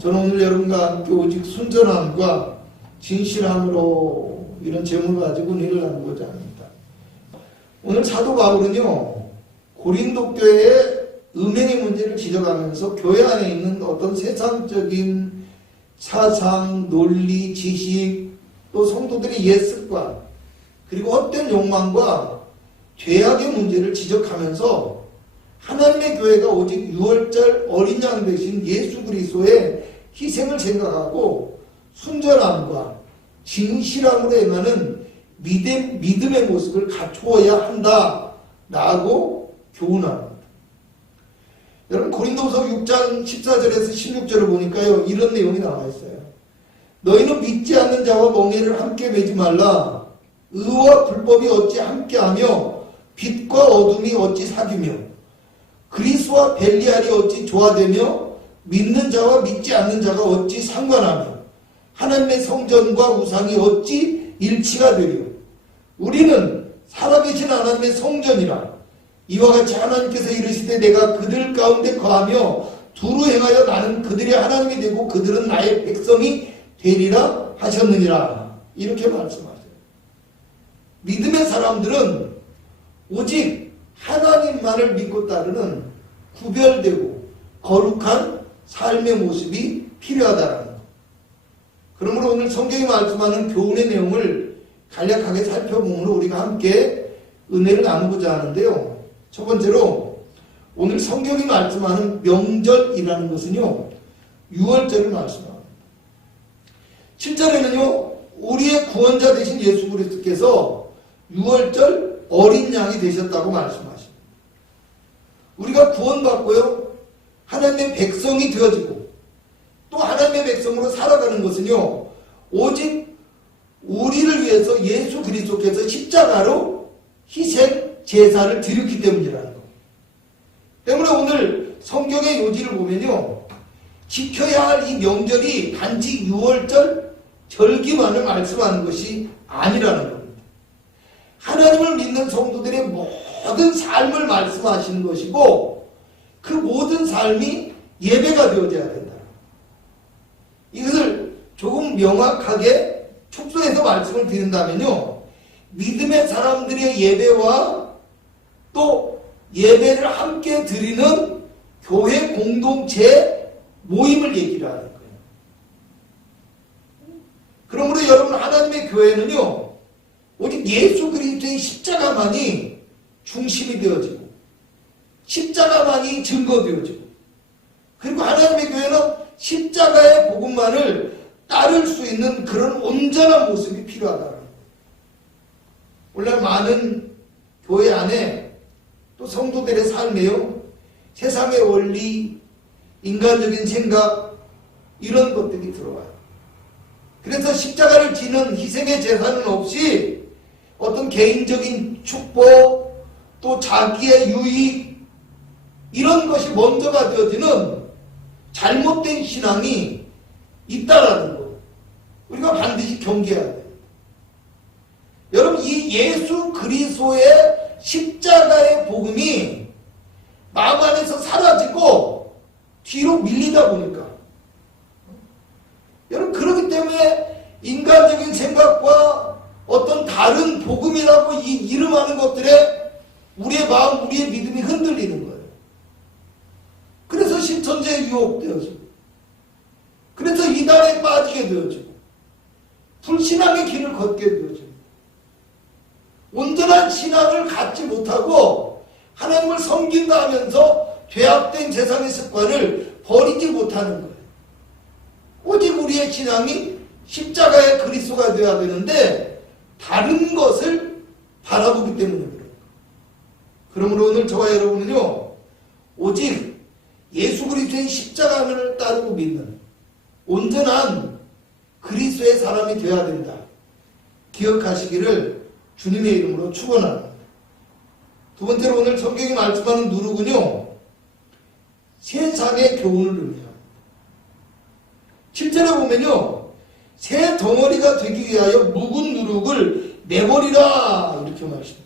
저는 오늘 여러분과 함께 오직 순전함과 진실함으로 이런 제목을 가지고 은혜를 나누고자 합니다. 오늘 사도 바울은요, 고린도 교회의 음행의 문제를 지적하면서 교회 안에 있는 어떤 세상적인 사상, 논리, 지식, 또 성도들의 옛습관, 그리고 헛된 욕망과 죄악의 문제를 지적하면서 하나님의 교회가 오직 유월절 어린 양 대신 예수 그리스도의 희생을 생각하고 순전함과 진실함으로 행하는 믿음의 모습을 갖추어야 한다라고 교훈합니다. 여러분 고린도서 6장 14절에서 16절을 보니까요, 이런 내용이 나와 있어요. 너희는 믿지 않는 자와 멍에를 함께 매지 말라. 의와 불법이 어찌 함께하며 빛과 어둠이 어찌 사귀며 그리스와 벨리알이 어찌 조화되며 믿는 자와 믿지 않는 자가 어찌 상관하며 하나님의 성전과 우상이 어찌 일치가 되리요. 우리는 살아계신 하나님의 성전이라. 이와 같이 하나님께서 이르시되 내가 그들 가운데 거하며 두루 행하여 나는 그들의 하나님이 되고 그들은 나의 백성이 되리라 하셨느니라. 이렇게 말씀하세요. 믿음의 사람들은 오직 하나님만을 믿고 따르는 구별되고 거룩한 삶의 모습이 필요하다라는 것. 그러므로 오늘 성경이 말씀하는 교훈의 내용을 간략하게 살펴보므로 우리가 함께 은혜를 나누고자 하는데요. 첫 번째로 오늘 성경이 말씀하는 명절이라는 것은요, 유월절을 말씀합니다. 7절에는요, 우리의 구원자 되신 예수 그리스도께서 유월절 어린 양이 되셨다고 말씀하십니다. 우리가 구원받고요, 하나님의 백성이 되어지고 또 하나님의 백성으로 살아가는 것은요, 오직 우리를 위해서 예수 그리스도께서 십자가로 희생 제사를 드렸기 때문이라는 것. 때문에 오늘 성경의 요지를 보면요, 지켜야 할 이 명절이 단지 유월절 절기만을 말씀하는 것이 아니라는 겁니다. 하나님을 믿는 성도들의 모든 삶을 말씀하시는 것이고 그 모든 삶이 예배가 되어져야 된다. 이것을 조금 명확하게 축소해서 말씀을 드린다면요, 믿음의 사람들의 예배와 또 예배를 함께 드리는 교회 공동체 모임을 얘기를 하는 거예요. 그러므로 여러분, 하나님의 교회는요, 오직 예수 그리스도의 십자가만이 중심이 되어지고 십자가만이 증거되어지고, 그리고 하나님의 교회는 십자가의 복음만을 따를 수 있는 그런 온전한 모습이 필요하다는 거예요. 오늘 많은 교회 안에 또 성도들의 삶에요, 세상의 원리, 인간적인 생각, 이런 것들이 들어와요. 그래서 십자가를 지는 희생의 제사는 없이 어떤 개인적인 축복, 또 자기의 유익, 이런 것이 먼저가 되어지는 잘못된 신앙이 있다라는 것, 우리가 반드시 경계해야 돼요. 여러분, 이 예수 그리스도의 십자가의 복음이 마음 안에서 사라지고 뒤로 밀리다 보니까, 여러분, 그렇기 때문에 인간적인 생각과 어떤 다른 복음이라고 이름하는 것들에 우리의 마음, 우리의 믿음이 흔들리는 거예요. 그래서 신천지에 유혹되어지고, 그래서 이단에 빠지게 되어지고, 불신앙의 길을 걷게 되어지고, 온전한 신앙을 갖지 못하고 하나님을 섬긴다 하면서 죄악된 세상의 습관을 버리지 못하는 거예요. 오직 우리의 신앙이 십자가의 그리스도가 되어야 되는데 다른 것을 바라보기 때문에 그래요. 그러므로 오늘 저와 여러분은요, 오직 예수 그리스도의 십자가를 따르고 믿는 온전한 그리스도의 사람이 되어야 된다, 기억하시기를 주님의 이름으로 축원합니다. 두 번째로 오늘 성경이 말씀하는 누룩은요, 세상의 교훈을 의미합니다. 7절에 보면요, 새 덩어리가 되기 위하여 묵은 누룩을 내버리라, 이렇게 말씀합니다.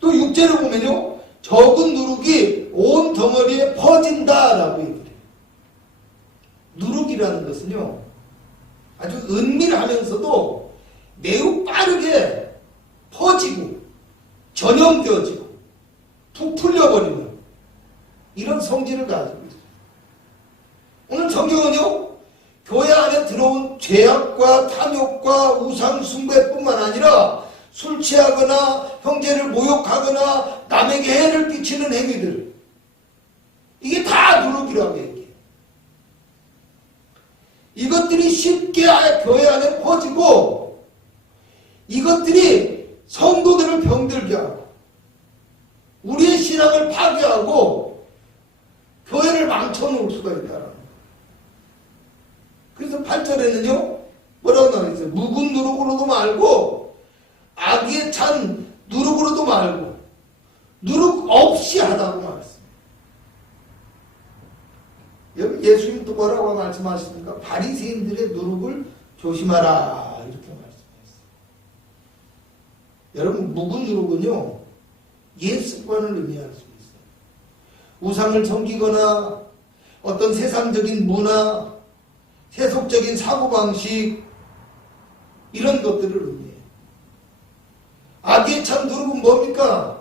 또 6절에 보면요, 적은 누룩이 온 덩어리에 퍼진다라고 얘기해요. 누룩이라는 것은요, 아주 은밀하면서도 매우 빠르게 퍼지고 전염되어지고 부풀려버리는 이런 성질을 가지고 있어요. 오늘 성경은요, 교회 안에 들어온 죄악과 탐욕과 우상숭배뿐만 아니라 술 취하거나 형제를 모욕하거나 남에게 해를 끼치는 행위들, 이게 다 누룩이라고 얘기해요. 이것들이 쉽게 교회 안에 퍼지고 이것들이 성도들을 병들게 하고 우리의 신앙을 파괴하고 교회를 망쳐놓을 수가 있다는 거예요. 그래서 8절에는요 뭐라고 나와있어요? 묵은 누룩으로도 말고 악에 찬 누룩으로도 말고 누룩 없이 하다고 말했습니다. 여기 예수님 또 뭐라고 말씀하십니까? 바리새인들의 누룩을 조심하라 이렇게 말씀하셨어요. 여러분, 묵은 누룩은요 옛 습관을 의미할 수 있어요. 우상을 섬기거나 어떤 세상적인 문화, 세속적인 사고방식, 이런 것들을 의미해요. 악에 찬 누룩은 뭡니까?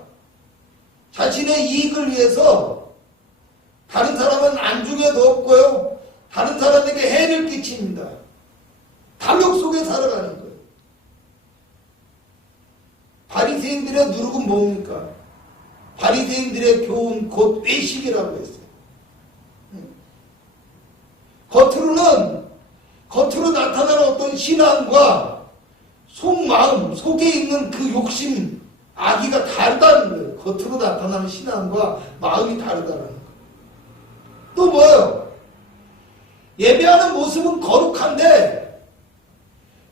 자신의 이익을 위해서 다른 사람은 안중에도 없고요, 다른 사람에게 해를 끼칩니다. 탐욕 속에 살아가는 거예요. 바리새인들의 누룩은 뭡니까? 바리새인들의 교훈 곧 외식이라고 했어요. 겉으로 나타나는 어떤 신앙과 속마음, 속에 있는 그 욕심, 악의가 다르다는 거예요. 겉으로 나타나는 신앙과 마음이 다르다는 거예요. 또 뭐예요? 예배하는 모습은 거룩한데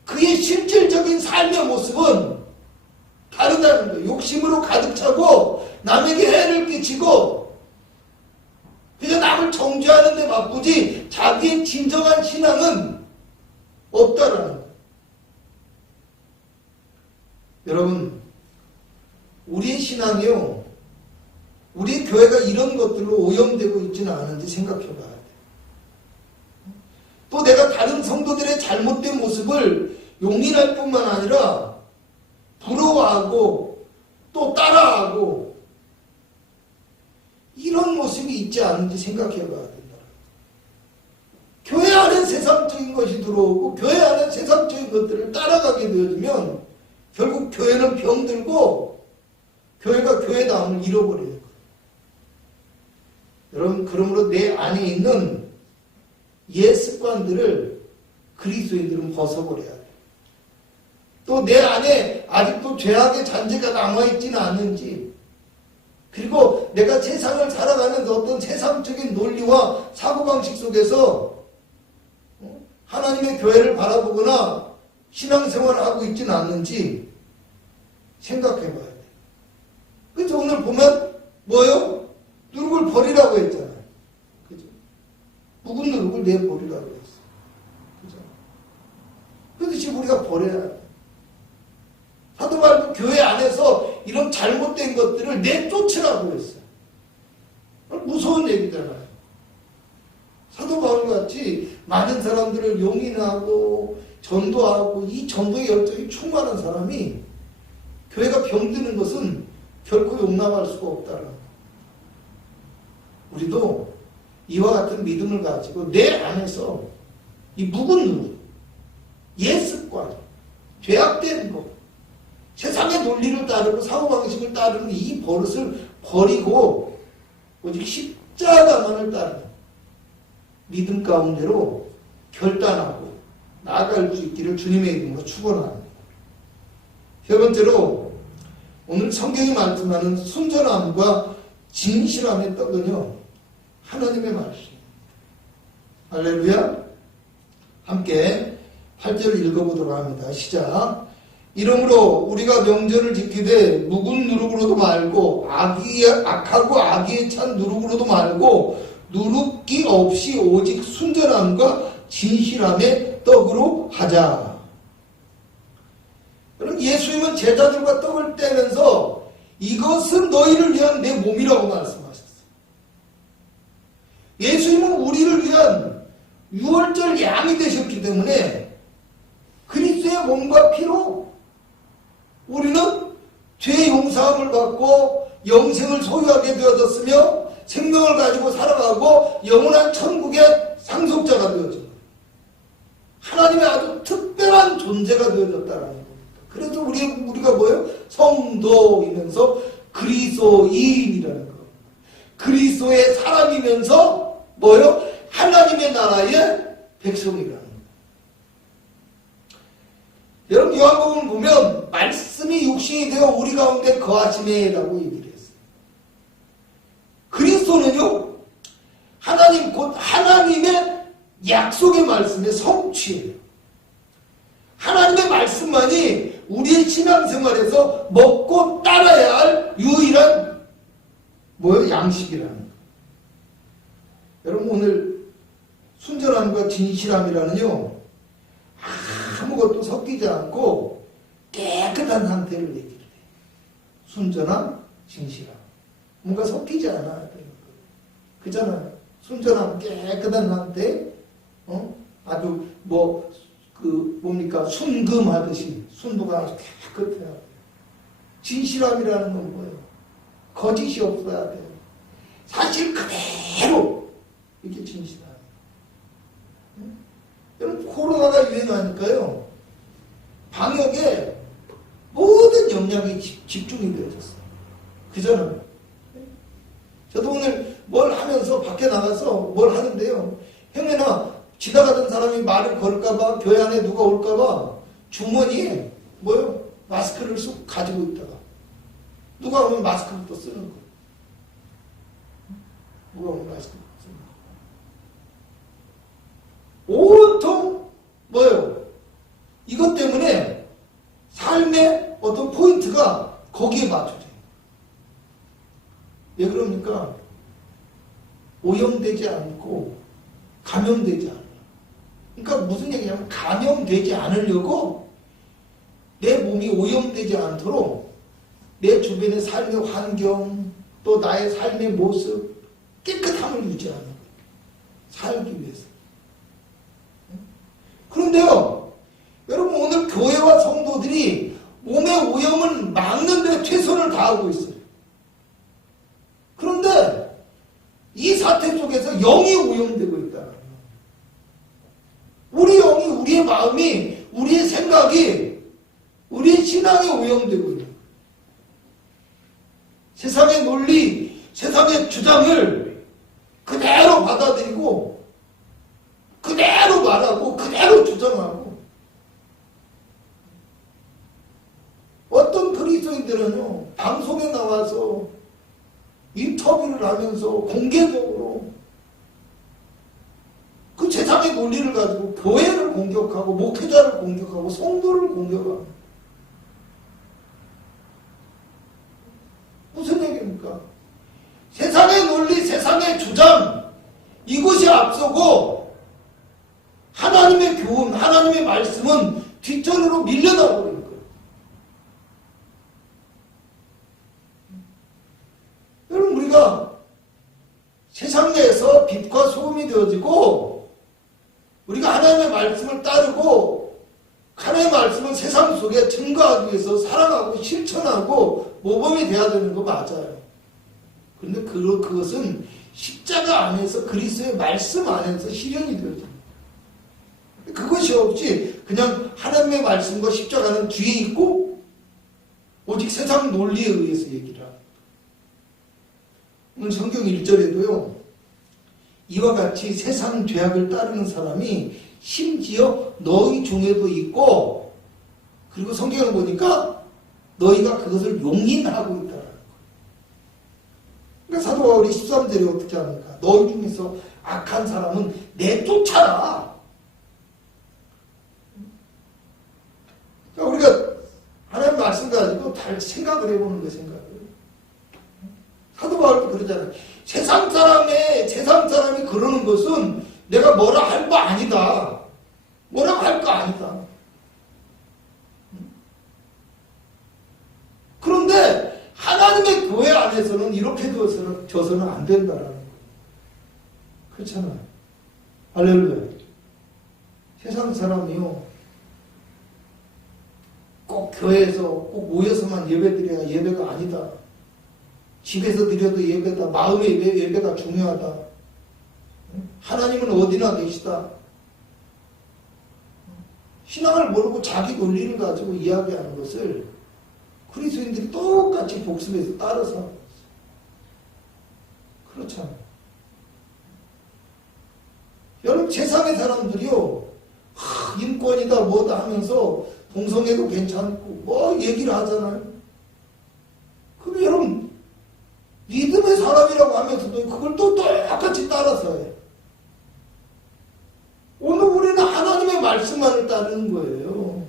그의 실질적인 삶의 모습은 다르다는 거예요. 욕심으로 가득 차고 남에게 해를 끼치고 그저 남을 정죄하는 데 바쁘지 자기의 진정한 신앙은 없다라는 거예요. 여러분, 우리의 신앙이요, 우리 교회가 이런 것들로 오염되고 있지는 않은지 생각해 봐야 돼요. 또 내가 다른 성도들의 잘못된 모습을 용인할 뿐만 아니라 부러워하고 또 따라하고 이런 모습이 있지 않은지 생각해 봐야 된다. 교회 안에 세상적인 것이 들어오고 교회 안에 세상적인 것들을 따라가게 되어지면 결국 교회는 병들고 교회가 교회다움을 잃어버리는 거예요. 여러분, 그러므로 내 안에 있는 옛 습관들을 그리스도인들은 벗어버려야 돼요. 또 내 안에 아직도 죄악의 잔재가 남아있지는 않은지, 그리고 내가 세상을 살아가는 어떤 세상적인 논리와 사고방식 속에서 하나님의 교회를 바라보거나 신앙생활을 하고 있지는 않는지 생각해 봐야 돼요. 그래서 오늘 보면 뭐예요? 누룩을 버리라고 했잖아요. 그죠? 묵은 누룩을 내버리라고 했어요. 그죠? 그렇듯이 우리가 버려야 돼요. 사도 바울도 교회 안에서 이런 잘못된 것들을 내쫓으라고 했어요. 무서운 얘기잖아요. 사도 바울같이 많은 사람들을 용인하고 전도하고 이 전도의 열정이 충만한 사람이 교회가 병드는 것은 결코 용납할 수가 없다는 거예요. 우리도 이와 같은 믿음을 가지고 내 안에서 이 묵은 누룩, 옛 습관, 죄악된 것, 세상의 논리를 따르고 사고방식을 따르는 이 버릇을 버리고 오직 십자가만을 따르는 믿음 가운데로 결단하고 나아갈 수 있기를 주님의 이름으로 축원합니다. 세 번째로 오늘 성경이 말씀하는 순전함과 진실함의 떡은요, 하나님의 말씀입니다. 할렐루야. 함께 8절을 읽어보도록 합니다. 시작. 이러므로 우리가 명절을 지키되 묵은 누룩으로도 말고 악하고 악의에 찬 누룩으로도 말고 누룩기 없이 오직 순전함과 진실함의 떡으로 하자. 여러분, 예수님은 제자들과 떡을 떼면서 이것은 너희를 위한 내 몸이라고 말씀하셨어요. 예수님은 우리를 위한 유월절 양이 되셨기 때문에 그리스도의 몸과 피로 우리는 죄 용서함을 받고 영생을 소유하게 되어졌으며 생명을 가지고 살아가고 영원한 천국의 상속자가 되어집니다. 하나님의 아주 특별한 존재가 되어졌다는 겁니다. 그래서 우리가 뭐예요? 성도이면서 그리스도인이라는 거. 그리스도의 사람이면서 뭐예요? 하나님의 나라의 백성이라는 거. 여러분 요한복음을 보면 말씀이 육신이 되어 우리 가운데 거하시네라고 얘기를 했어요. 그리스도는요 하나님 곧 하나님의 약속의 말씀의 성취예요. 하나님의 말씀만이 우리의 신앙생활에서 먹고 따라야 할 유일한 뭐예요? 양식이라는 거예요. 여러분 오늘 순전함과 진실함이라는요 아무것도 섞이지 않고 깨끗한 상태를 얘기를 해요. 순전함, 진실함. 뭔가 섞이지 않아요. 그잖아요. 순전함, 깨끗한 상태, 아주 뭡니까? 순금하듯이 순도가 아주 깨끗해야 돼요. 진실함이라는 건 뭐예요? 거짓이 없어야 돼요. 사실 그대로 이게 진실함이에요. 여러분 코로나가 유행하니까요. 방역에 모든 역량이 집중이 되어졌어요. 그잖아요. 저도 오늘 뭘 하면서 밖에 나가서 뭘 하는데요. 형님아 지나가던 사람이 말을 걸까봐 교회 안에 누가 올까봐 주머니에 뭐요? 마스크를 쑥 가지고 있다가 누가 오면 마스크를 또 쓰는 거예요. 누가 오면 마스크를 쓰는 거예요. 온통 뭐예요? 이것 때문에 삶의 어떤 포인트가 거기에 맞춰져요. 왜 그럽니까? 오염되지 않고 감염되지 않아요. 그러니까 무슨 얘기냐면 감염되지 않으려고 내 몸이 오염되지 않도록 내 주변의 삶의 환경 또 나의 삶의 모습 깨끗함을 유지하는 거예요. 살기 위해서. 그런데요 여러분 오늘 교회와 성도들이 몸의 오염을 막는 데 최선을 다하고 있어요. 그런데 이 사태 속에서 영이 오염되고 있다. 우리 영이, 우리의 마음이, 우리의 생각이, 우리의 신앙이 오염되고 있는 거예요. 세상의 논리, 세상의 주장을 그대로 받아들이고 그대로 말하고 그대로 주장하고 어떤 그리스도인들은요 방송에 나와서 인터뷰를 하면서 공개적으로 그 세상의 논리를 가지고 교회를 공격하고 목회자를 공격하고 성도를 공격하고 무슨 얘기입니까? 세상의 논리, 세상의 주장 이것이 앞서고 하나님의 교훈, 하나님의 말씀은 뒷전으로 밀려나 버리는 거예요. 여러분 우리가 세상 내에서 빛과 소금이 되어지고 우리가 하나님의 말씀을 따르고 하나님의 말씀을 세상 속에 증거하기 위해서 살아가고 실천하고 모범이 돼야 되는 거 맞아요. 그런데 그것은 십자가 안에서 그리스도의 말씀 안에서 실현이 되어집니다. 그것이 없이 그냥 하나님의 말씀과 십자가는 뒤에 있고 오직 세상 논리에 의해서 얘기를 합니다. 오늘 성경 1절에도요. 이와 같이 세상 죄악을 따르는 사람이 심지어 너희 중에도 있고 그리고 성경을 보니까 너희가 그것을 용인하고 있다는 거예요. 그러니까 사도 바울이 13절에 어떻게 합니까? 너희 중에서 악한 사람은 내쫓아라. 그러니까 우리가 하나님 말씀 가지고 다 생각을 해보는 거예요. 생각을. 사도 바울도 그러잖아요. 세상 사람이 그러는 것은 내가 뭐라 할 거 아니다. 뭐라고 할 거 아니다. 그런데 하나님의 교회 안에서는 이렇게 져서는 안 된다라는 거예요. 그렇잖아요. 할렐루야. 세상 사람이요, 꼭 교회에서 꼭 모여서만 예배드려야 예배가 아니다. 집에서 드려도 예배다. 마음의 예배가 중요하다. 하나님은 어디나 계시다. 신앙을 모르고 자기 논리를 가지고 이야기하는 것을 그리스도인들이 똑같이 복습해서 따라서 하는 거죠. 그렇잖아요. 여러분, 세상의 사람들이요, 인권이다 뭐다 하면서 동성애도 괜찮고 뭐 얘기를 하잖아요. 그럼 여러분, 믿음의 사람이라고 하면서도 그걸 또 똑같이 따라서 해요. 오늘 우리는 하나님의 말씀만을 따르는 거예요.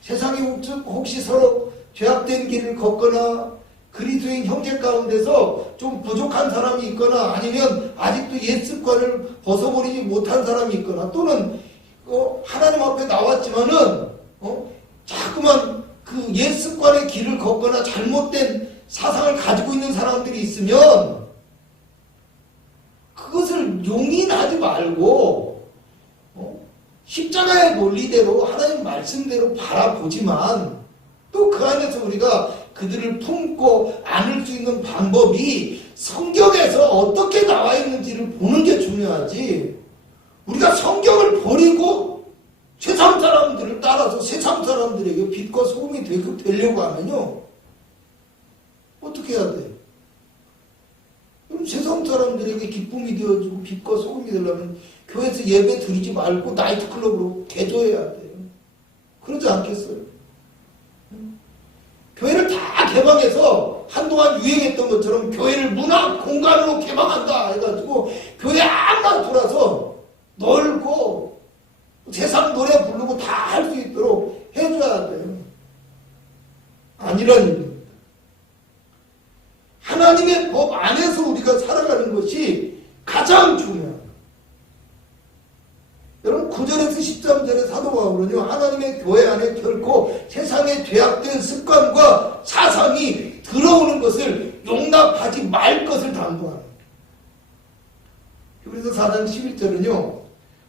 세상이 혹시 서로 죄악된 길을 걷거나 그리스도인 형제 가운데서 좀 부족한 사람이 있거나 아니면 아직도 옛 습관을 벗어버리지 못한 사람이 있거나 또는 하나님 앞에 나왔지만은 자꾸만 그 옛 습관의 길을 걷거나 잘못된 사상을 가지고 있는 사람들이 있으면 그것을 용인하지 말고 십자가의 논리대로 하나님 말씀대로 바라보지만 또 그 안에서 우리가 그들을 품고 안을 수 있는 방법이 성경에서 어떻게 나와 있는지를 보는 게 중요하지, 우리가 성경을 버리고 세상 사람들을 따라서 세상 사람들에게 빛과 소금이 되려고 하면요, 어떻게 해야 돼? 그럼 세상 사람들에게 기쁨이 되어주고 빛과 소금이 되려면 교회에서 예배 드리지 말고 나이트클럽으로 개조해야 돼요. 그러지 않겠어요? 교회를 다 개방해서 한동안 유행했던 것처럼 교회를 문화 공간으로 개방한다 해가지고 교회 아무나 돌아서 넓고 세상 노래 부르고 다 할 수 있도록 해줘야 돼요. 아니란 일입니다. 하나님의 법 안에서 우리가 살아가는 것이 가장 중요합니다. 여러분 9절에서 13절의 사도 바울은요, 하나님의 교회 안에 결코 세상의 죄악된 습관과 사상이 들어오는 것을 용납하지 말 것을 당부합니다. 그래서 4장 11절은요,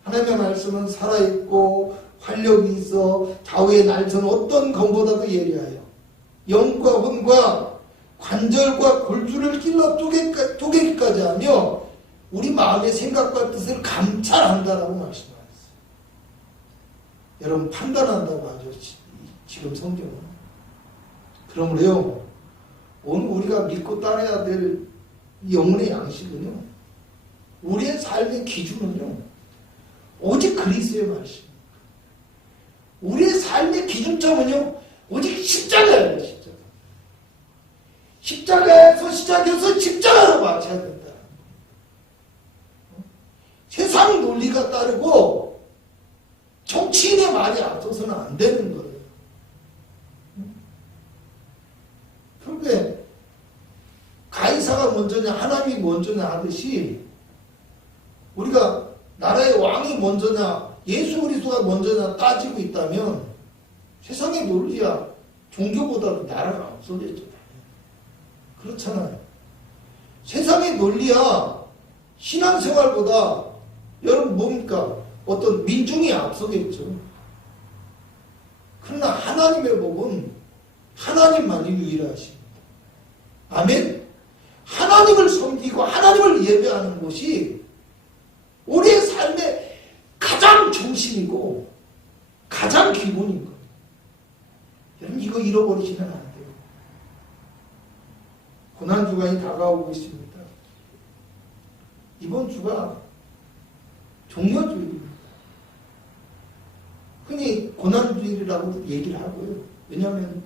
하나님의 말씀은 살아있고 활력이 있어 좌우의 날선 어떤 검보다도 예리하여 영과 혼과 관절과 골주를 찔러 쪼개기까지 하며 우리 마음의 생각과 뜻을 감찰한다라고 말씀하셨어요. 여러분, 판단한다고 하죠, 지금 성경은. 그러므로요, 오늘 우리가 믿고 따라야 될 영혼의 양식은요, 우리의 삶의 기준은요, 오직 그리스도의 말씀. 우리의 삶의 기준점은요, 오직 십자가예요, 십자가. 십자가에서 시작해서 십자가로 맞춰야 된다. 세상 논리가 따르고 정치인의 말이 앞서서는 안 되는 거예요. 그런데 가이사가 먼저냐 하나님이 먼저냐 하듯이 우리가 나라의 왕이 먼저냐 예수 그리스도가 먼저냐 따지고 있다면 세상의 논리야 종교보다도 나라가 앞서겠죠. 그렇잖아요. 세상의 논리야 신앙생활보다 여러분 뭡니까? 어떤 민중이 앞서겠죠. 그러나 하나님의 법은 하나님만이 유일하십니다. 아멘. 하나님을 섬기고 하나님을 예배하는 것이 우리의 삶의 가장 중심이고 가장 기본인 거예요. 여러분 이거 잃어버리시면 안 돼요. 고난주간이 다가오고 있습니다. 이번 주가 종려주일입니다. 흔히 고난주일이라고 얘기를 하고요. 왜냐하면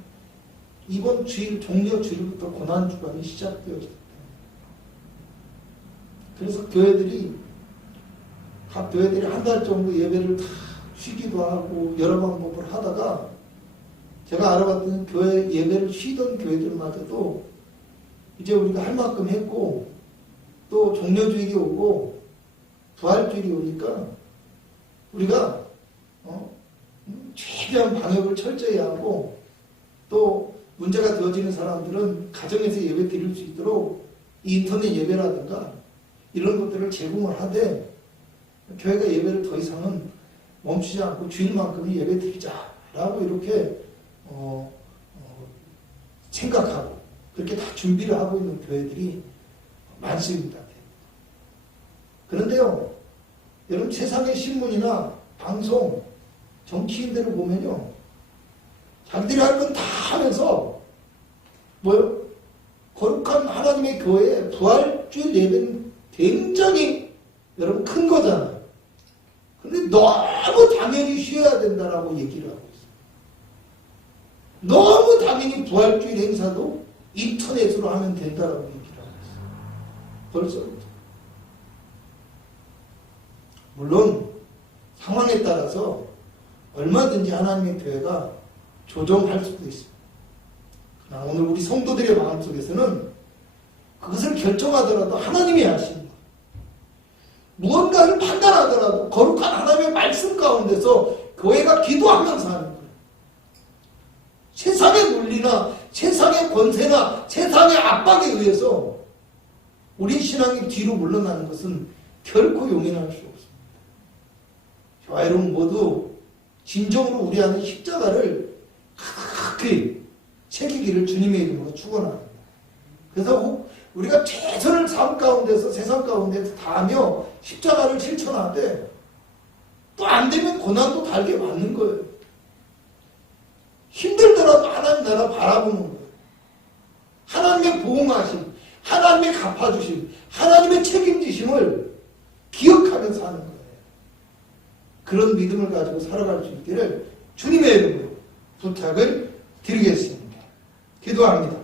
이번 주일, 종려주일부터 고난주간이 시작되었기 때문에. 그래서 각 교회들이 한 달 정도 예배를 다 쉬기도 하고 여러 방법을 하다가 제가 알아봤던 교회 예배를 쉬던 교회들마저도 이제 우리가 할 만큼 했고 또 종려주일이 오고 부활주일이 오니까 우리가 최대한 방역을 철저히 하고 또 문제가 되어지는 사람들은 가정에서 예배 드릴 수 있도록 인터넷 예배라든가 이런 것들을 제공을 하되 교회가 예배를 더 이상은 멈추지 않고 주일만큼은 예배 드리자라고 이렇게 생각하고 그렇게 다 준비를 하고 있는 교회들이 많습니다. 그런데요, 여러분 세상의 신문이나 방송, 정치인들을 보면요, 자기들이 할 건 다 하면서 뭐요? 거룩한 하나님의 교회에 부활주일 예배는 굉장히 여러분 큰 거잖아요. 근데 너무 당연히 쉬어야 된다라고 얘기를 하고 있어요. 너무 당연히 부활주일 행사도 인터넷으로 하면 된다라고 얘기를 하고 있어요. 벌써부터. 물론 상황에 따라서 얼마든지 하나님의 교회가 조정할 수도 있습니다. 그러나 오늘 우리 성도들의 마음속에서는 그것을 결정하더라도 하나님이 하시는 거예요. 무언가를 판단하더라도 거룩한 하나님의 말씀 가운데서 교회가 기도하면서 하는 거예요. 세상의 논리나 세상의 권세나 세상의 압박에 의해서 우리 신앙이 뒤로 물러나는 것은 결코 용인할 수 없습니다. 저와 여러분 모두 진정으로 우리 안에 십자가를 가득히 새기기를 주님의 이름으로 축원합니다. 그래서 우리가 최선을 삶 가운데서 세상 가운데서 다하며 십자가를 실천하되 또 안 되면 고난도 달게 맞는 거예요. 힘들더라도 하나님 나라 바라보는 거예요. 하나님의 보응하심, 하나님의 갚아주심, 하나님의 책임지심을 기억하면서 하는 거예요. 그런 믿음을 가지고 살아갈 수 있기를 주님의 이름으로 부탁을 드리겠습니다. 기도합니다.